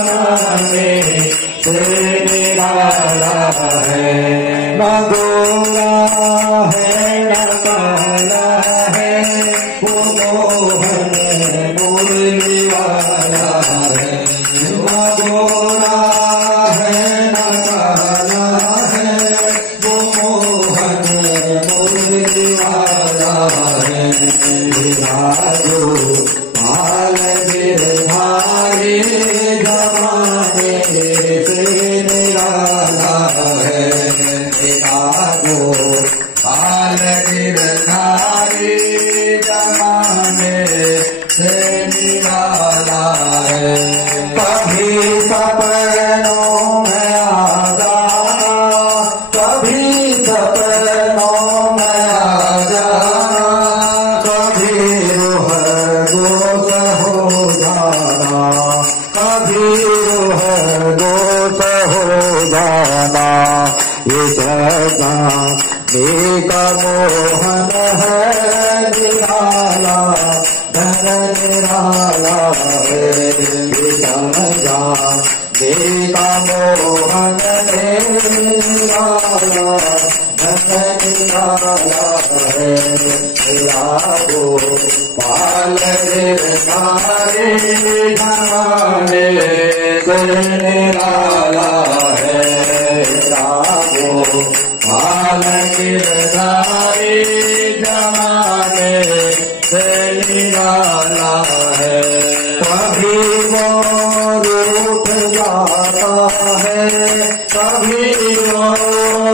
जमाने से निराला है। न गोरा है न काला है, वो मोहन मुरली वाला है। न गोरा है न काला है, वो मोहन मुरली वाला है। विराजो पाल गिरधारी जमाने से निराला है। विराजो पाल गिरधारी जमाने से निराला है। कभी सपनों में आ जाना, कभी सपनों में आ जाना, कभी रूह गोस हो जाना, कभी रूह गोस हो जाना। ये जगह का मोहन है निराला, धन निराला है। ये समझा का मोहन निराला, धन निराला है। रागो पाल गिरधारी जमाने से निराला है। रागो पाल गिरधारी जमाने से निराला है। कभी वो रूठ जाता है, कभी वो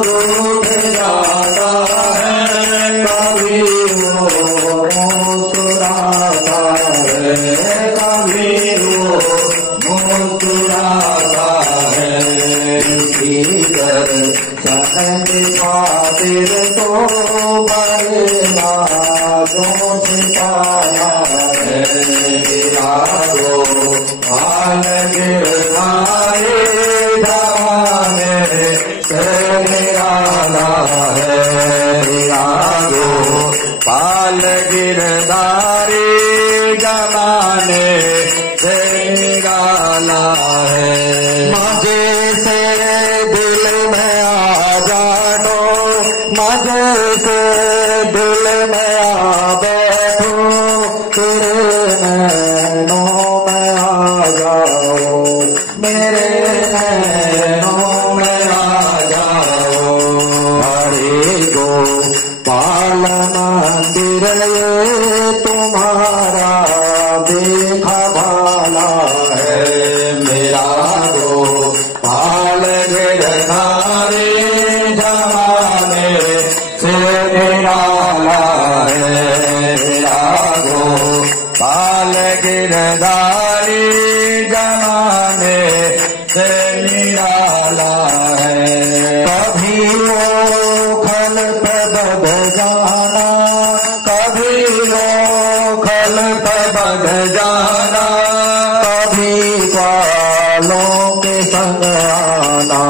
रूठ जाता है, कभी वो मुस्कुराता है, कभी वो मुस्कुराता है। इसी खातिर तो बरना जो छिपाया है। रागो पाल गिरधारी जमाने से निराला है। रागो पाल गिरधारी जमाने से निराला है। मजे से दिल में आ जानो, मजे से दिल में आ बैठो, तेरे नैनों में आ जाओ, मेरे नैनों में आ जाओ। हरे गो पाल मंदिर ये तुम्हारा देखा भाला है। मेरा गो पाल गिरधारी जमाने से निराला है। रागो पाल गिरधारी जमाने से निराला है। कभी वो खल पे बद जाना, कभी वो खल पे बद जाना, कभी ग्वालों के संग आना,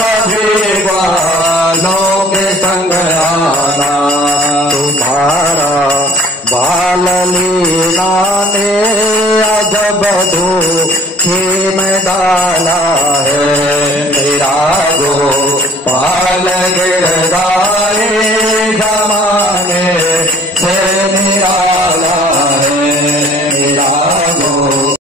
कभी ग्वालों के संग आना। तुम्हारा बाल लीला ने अजब धोखे में डाला है। मेरा गो पाल गिरधारी